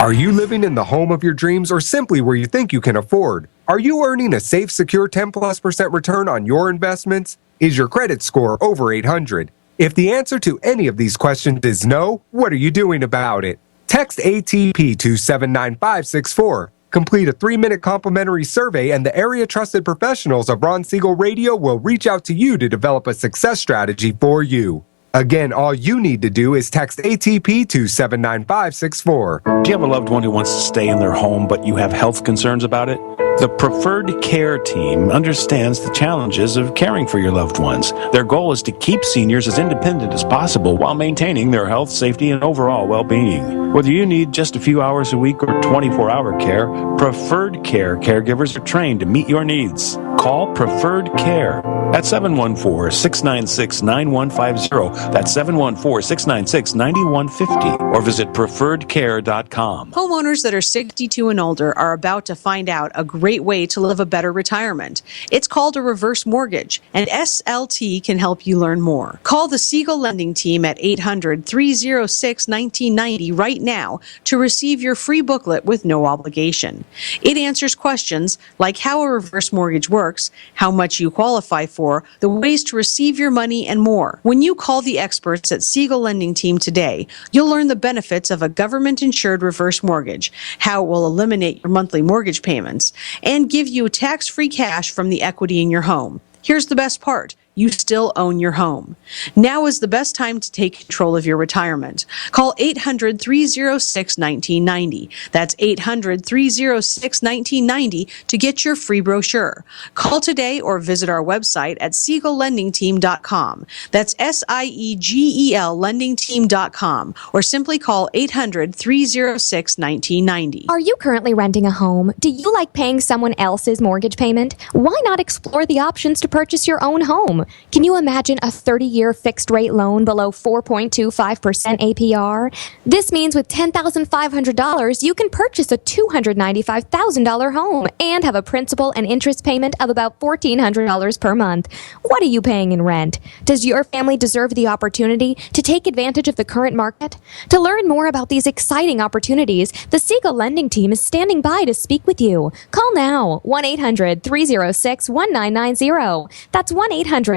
Are you living in the home of your dreams or simply where you think you can afford? Are you earning a safe, secure 10+% return on your investments? Is your credit score over 800? If the answer to any of these questions is no, what are you doing about it? Text ATP to 79564. Complete a 3-minute complimentary survey, and the area trusted professionals of Ron Siegel Radio will reach out to you to develop a success strategy for you. Again, all you need to do is text ATP to 79564. Do you have a loved one who wants to stay in their home, but you have health concerns about it? The Preferred Care team understands the challenges of caring for your loved ones. Their goal is to keep seniors as independent as possible while maintaining their health, safety, and overall well-being. Whether you need just a few hours a week or 24-hour care, Preferred Care caregivers are trained to meet your needs. Call Preferred Care at 714-696-9150. That's 714-696-9150. Or visit preferredcare.com. Homeowners that are 62 and older are about to find out a great way to live a better retirement. It's called a reverse mortgage, and SLT can help you learn more. Call the Siegel Lending Team at 800-306-1990 right now to receive your free booklet with no obligation. It answers questions like how a reverse mortgage works, how much you qualify for, the ways to receive your money, and more. When you call the experts at Siegel Lending Team today, you'll learn the benefits of a government-insured reverse mortgage, how it will eliminate your monthly mortgage payments, and give you tax-free cash from the equity in your home. Here's the best part. You still own your home. Now is the best time to take control of your retirement. Call 800-306-1990. That's 800-306-1990 to get your free brochure. Call today or visit our website at SiegelLendingTeam.com. That's SIEGEL LendingTeam.com, or simply call 800-306-1990. Are you currently renting a home? Do you like paying someone else's mortgage payment? Why not explore the options to purchase your own home? Can you imagine a 30-year fixed-rate loan below 4.25% APR? This means with $10,500, you can purchase a $295,000 home and have a principal and interest payment of about $1,400 per month. What are you paying in rent? Does your family deserve the opportunity to take advantage of the current market? To learn more about these exciting opportunities, the Siegel Lending Team is standing by to speak with you. Call now, 1-800-306-1990. That's 1-800-306-1990.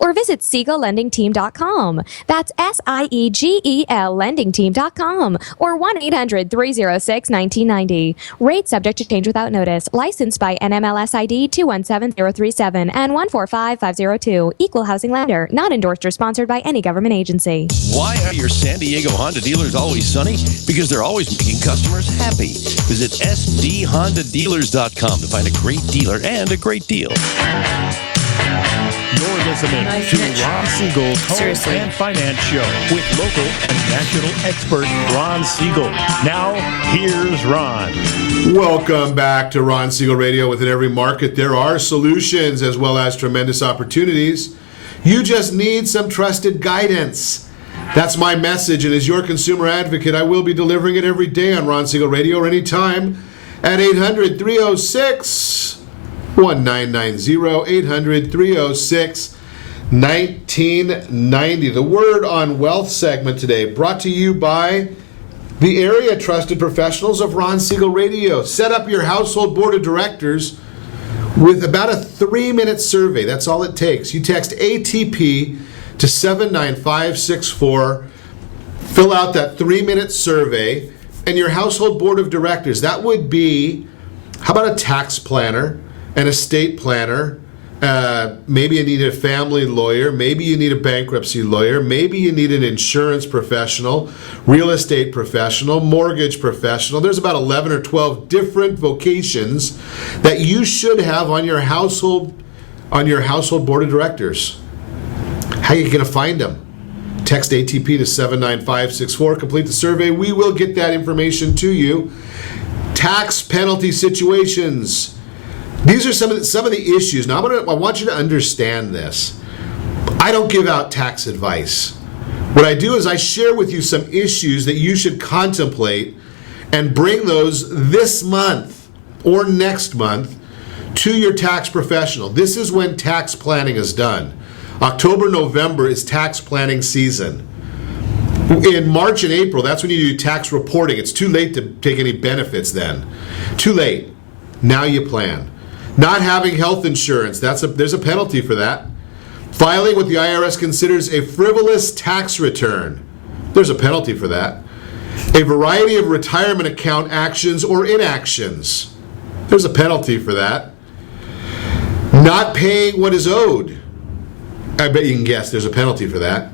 Or visit SiegelLendingTeam.com. That's SIEGEL LendingTeam.com. Or 1-800-306-1990. Rate subject to change without notice. Licensed by NMLS ID 217037 and 145502. Equal housing lender. Not endorsed or sponsored by any government agency. Why are your San Diego Honda dealers always sunny? Because they're always making customers happy. Visit SDHondaDealers.com to find a great dealer and a great deal. You're listening to Ron Siegel's Home and Finance Show with local and national expert Ron Siegel. Now, here's Ron. Welcome back to Ron Siegel Radio. Within every market, there are solutions as well as tremendous opportunities. You just need some trusted guidance. That's my message, and as your consumer advocate, I will be delivering it every day on Ron Siegel Radio or anytime at 800-306-1990, 800-306-1990. The Word on Wealth segment today brought to you by the area trusted professionals of Ron Siegel Radio. Set up your household board of directors with about a 3-minute survey. That's all it takes. You text ATP to 79564. Fill out that 3-minute survey, and your household board of directors, that would be, how about a tax planner, an estate planner, maybe you need a family lawyer, maybe you need a bankruptcy lawyer, maybe you need an insurance professional, real estate professional, mortgage professional. There's about 11 or 12 different vocations that you should have on your household board of directors. How are you going to find them? Text ATP to 79564. Complete the survey. We will get that information to you. Tax penalty situations. These are some of the issues. Now, I want you to understand this. I don't give out tax advice. What I do is I share with you some issues that you should contemplate and bring those this month or next month to your tax professional. This is when tax planning is done. October, November is tax planning season. In March and April, that's when you do tax reporting. It's too late to take any benefits then. Too late. Now you plan. Not having health insurance, there's a penalty for that. Filing what the IRS considers a frivolous tax return, there's a penalty for that. A variety of retirement account actions or inactions, there's a penalty for that. Not paying what is owed, I bet you can guess there's a penalty for that.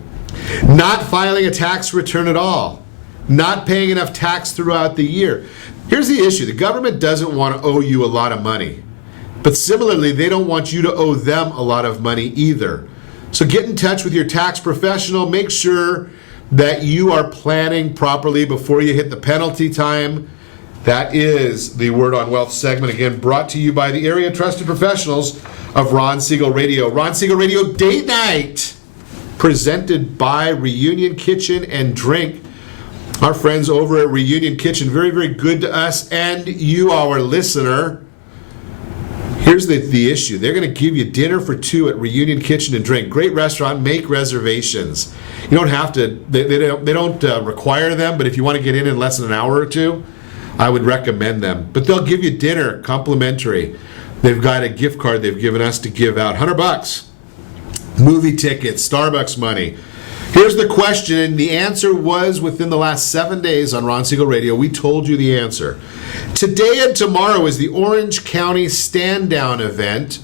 Not filing a tax return at all. Not paying enough tax throughout the year. Here's the issue. The government doesn't want to owe you a lot of money. But similarly, they don't want you to owe them a lot of money either. So get in touch with your tax professional. Make sure that you are planning properly before you hit the penalty time. That is the Word on Wealth segment, again, brought to you by the area trusted professionals of Ron Siegel Radio. Ron Siegel Radio Date Night, presented by Reunion Kitchen and Drink. Our friends over at Reunion Kitchen, very, very good to us and you, our listener. Here's the issue. They're going to give you dinner for two at Reunion Kitchen and Drink. Great restaurant. Make reservations. You don't have to. They don't require them, but if you want to get in less than an hour or two, I would recommend them. But they'll give you dinner complimentary. They've got a gift card they've given us to give out. $100. Movie tickets, Starbucks money. Here's the question, and the answer was within the last 7 days on Ron Siegel Radio. We told you the answer. Today and tomorrow is the Orange County Stand Down event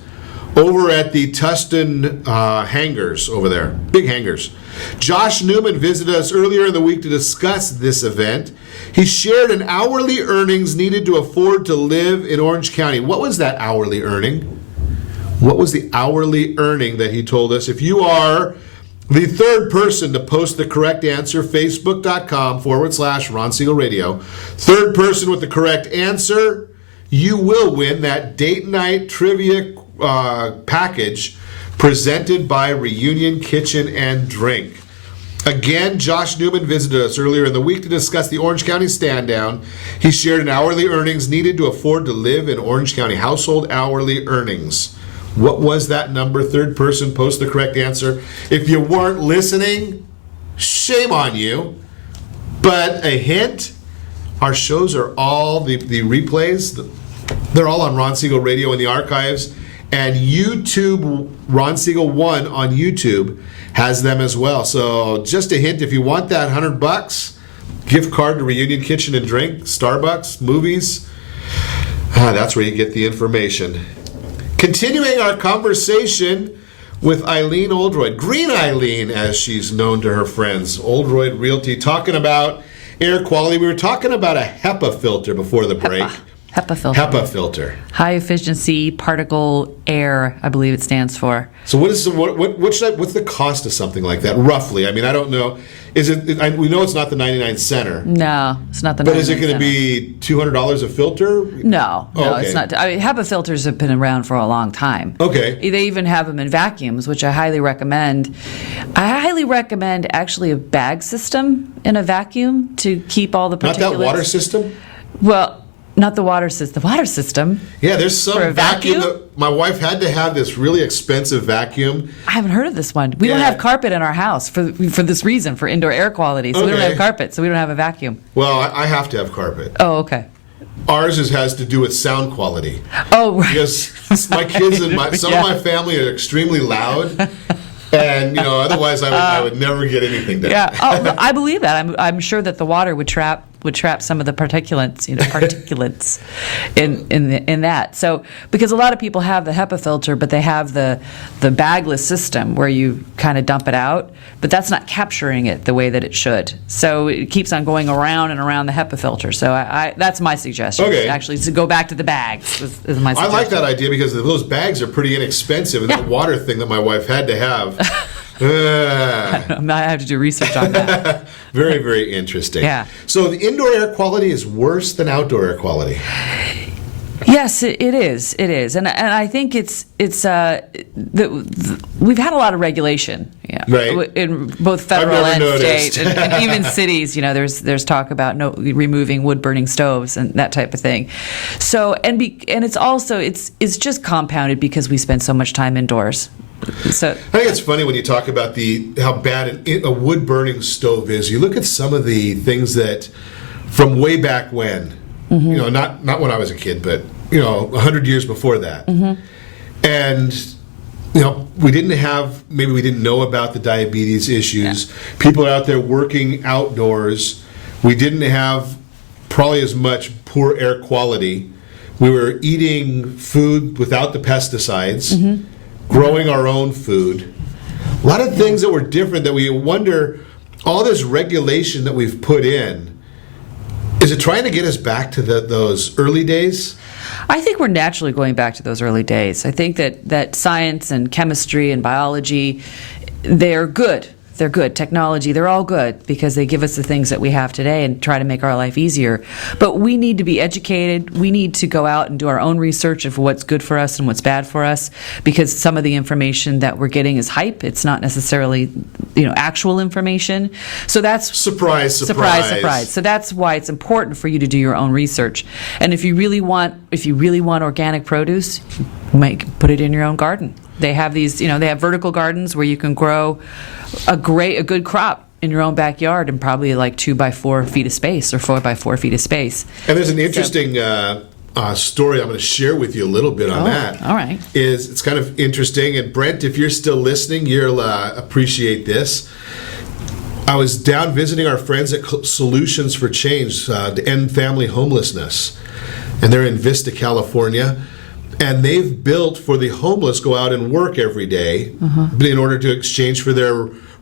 over at the Tustin hangars over there. Big hangars. Josh Newman visited us earlier in the week to discuss this event. He shared an hourly earnings needed to afford to live in Orange County. What was that hourly earning? What was the hourly earning that he told us? If you are the third person to post the correct answer, Facebook.com/Ron Siegel Radio. Third person with the correct answer, you will win that date night trivia package presented by Reunion Kitchen and Drink. Again, Josh Newman visited us earlier in the week to discuss the Orange County Stand Down. He shared an hourly earnings needed to afford to live in Orange County. Household hourly earnings. What was that number? Third person, post the correct answer. If you weren't listening, shame on you. But a hint, our shows are all, the replays, they're all on Ron Siegel Radio in the archives. And YouTube, Ron Siegel 1 on YouTube has them as well. So just a hint, if you want that $100, gift card to Reunion Kitchen and Drink, Starbucks, movies, that's where you get the information. Continuing our conversation with Eileen Oldroyd, Green Eileen as she's known to her friends, Oldroyd Realty, talking about air quality. We were talking about a HEPA filter before the break. HEPA filter. HEPA filter. High efficiency particle air, I believe it stands for. So what's the cost of something like that, roughly? I mean, I don't know. We know it's not the 99 center. No, it's not the 99 But is it going to be $200 a filter? No, okay. It's not. I mean, HEPA filters have been around for a long time. Okay. They even have them in vacuums, which I highly recommend. I highly recommend actually a bag system in a vacuum to keep all the particulates. Not that water system? Well, not the water system. The water system. Yeah, there's some for a vacuum. My wife had to have this really expensive vacuum. I haven't heard of this one. We don't have carpet in our house for this reason, for indoor air quality. So we don't have carpet, so we don't have a vacuum. Well, I have to have carpet. Oh, okay. Ours has to do with sound quality. Oh, right. Because my kids and some of my family are extremely loud. And otherwise I would never get anything done. Yeah, I believe that. I'm sure that the water would trap some of the particulates in that. So because a lot of people have the HEPA filter, but they have the bagless system where you kind of dump it out, but that's not capturing it the way that it should. So it keeps on going around and around the HEPA filter. So that's my suggestion. Okay. Actually, to go back to the bags is my suggestion. I like that idea because those bags are pretty inexpensive, and that water thing that my wife had to have. I have to do research on that. Very, very interesting. Yeah. So the indoor air quality is worse than outdoor air quality. Yes, it is. It is, and I think it's we've had a lot of regulation, right, in both federal and state, and even cities. There's talk about removing wood burning stoves and that type of thing. So and it's also it's just compounded because we spend so much time indoors. So I think it's funny when you talk about how bad a wood burning stove is. You look at some of the things that from way back when, not when I was a kid, but 100 years before that, and we didn't know about the diabetes issues. Yeah. People are out there working outdoors. We didn't have probably as much poor air quality. We were eating food without the pesticides. Growing our own food. A lot of things that were different that we wonder, all this regulation that we've put in, is it trying to get us back to those early days? I think we're naturally going back to those early days. I think that science and chemistry and biology, they're good. They're good. Technology, they're all good because they give us the things that we have today and try to make our life easier. But we need to be educated. We need to go out and do our own research of what's good for us and what's bad for us, because some of the information that we're getting is hype. It's not necessarily, actual information. So that's surprise. So that's why it's important for you to do your own research. And if you really want organic produce, put it in your own garden. They have these, they have vertical gardens where you can grow a good crop in your own backyard in probably like 2 by 4 feet of space or 4 by 4 feet of space. And there's an interesting story I'm going to share with you a little bit on that. All right. It's kind of interesting. And Brent, if you're still listening, you'll appreciate this. I was down visiting our friends at Solutions for Change to end family homelessness. And they're in Vista, California. And they've built for the homeless go out and work every day in order to exchange for their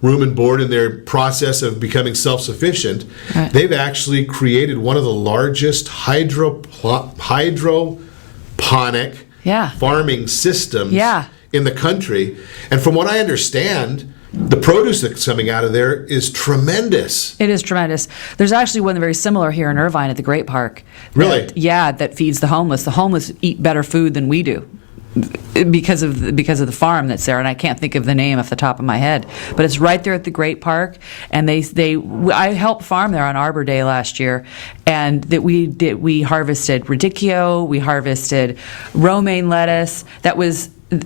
room and board in their process of becoming self-sufficient. Right. They've actually created one of the largest hydroponic farming systems in the country. And from what I understand, the produce that's coming out of there is tremendous. It is tremendous. There's actually one very similar here in Irvine at the Great Park. Really? That feeds the homeless. The homeless eat better food than we do because of the farm that's there, and I can't think of the name off the top of my head. But it's right there at the Great Park, and I helped farm there on Arbor Day last year, and we harvested radicchio, we harvested romaine lettuce.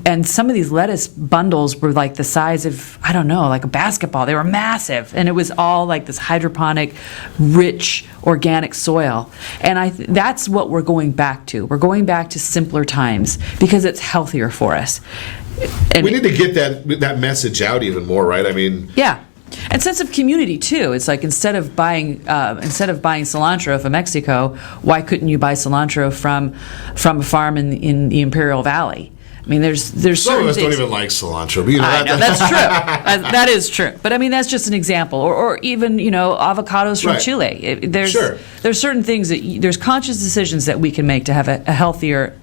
And some of these lettuce bundles were like the size of, I don't know, like a basketball. They were massive. And it was all like this hydroponic, rich, organic soil. And that's what we're going back to. We're going back to simpler times because it's healthier for us. And we need to get that message out even more, right? I mean... Yeah. And sense of community too. It's like instead of buying cilantro from Mexico, why couldn't you buy cilantro from a farm in the Imperial Valley? I mean, there's Some of certain us don't things. even like cilantro. But, I know, that's true. That is true. But I mean, that's just an example. Or even, avocados from Right. Chile. There's certain things there's conscious decisions that we can make to have a healthier,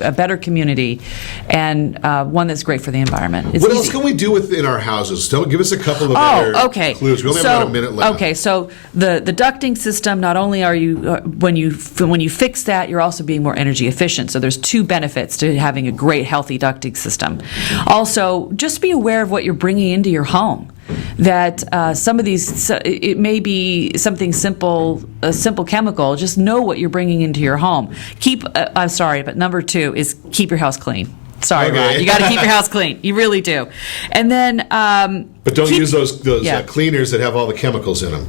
a better community, and one that's great for the environment. It's what easy. else can we do within our houses? Give us a couple of other clues. We only have about a minute left. Okay, so the ducting system, not only are you, when you fix that, you're also being more energy efficient. So there's two benefits to having a great, healthy ducting system. Also, just be aware of what you're bringing into your home. That some of these, it may be something simple, a simple chemical. Just know what you're bringing into your home. I'm sorry, but number 2 is keep your house clean. Sorry, Ron. You got to keep your house clean. You really do. And then, but don't use those cleaners that have all the chemicals in them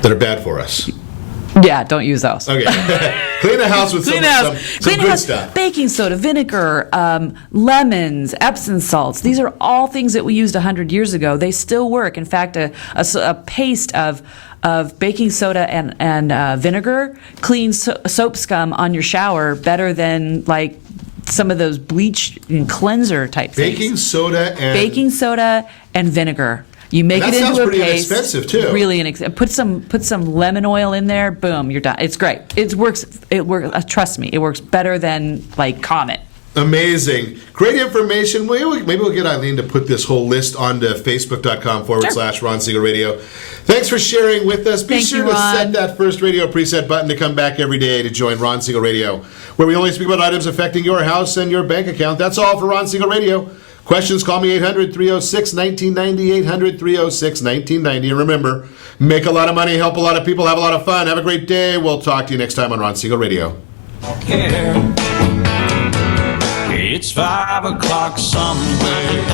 that are bad for us. Yeah, don't use those. Okay. Clean a house with some good stuff. Baking soda, vinegar, lemons, Epsom salts. These are all things that we used 100 years ago. They still work. In fact, a paste of baking soda and vinegar cleans soap scum on your shower better than like some of those bleach and cleanser type things. Baking soda and vineler. You make it into a paste. That sounds pretty inexpensive too. Really inexpensive. Put some lemon oil in there. Boom, you're done. It's great. It works. Trust me, it works better than like Comet. Amazing. Great information. Maybe we'll get Eileen to put this whole list onto facebook.com/Ron Siegel Radio. Thanks for sharing with us. Be sure to set that first radio preset button to come back every day to join Ron Siegel Radio, where we only speak about items affecting your house and your bank account. That's all for Ron Siegel Radio. Questions, call me 800-306-1990, 800-306-1990. And remember, make a lot of money, help a lot of people, have a lot of fun. Have a great day. We'll talk to you next time on Ron Siegel Radio. It's 5 o'clock somewhere.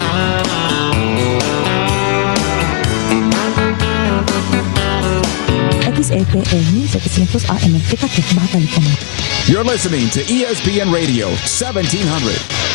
XEPN 700 AM Kita Batalipoma. You're listening to ESPN Radio 1700.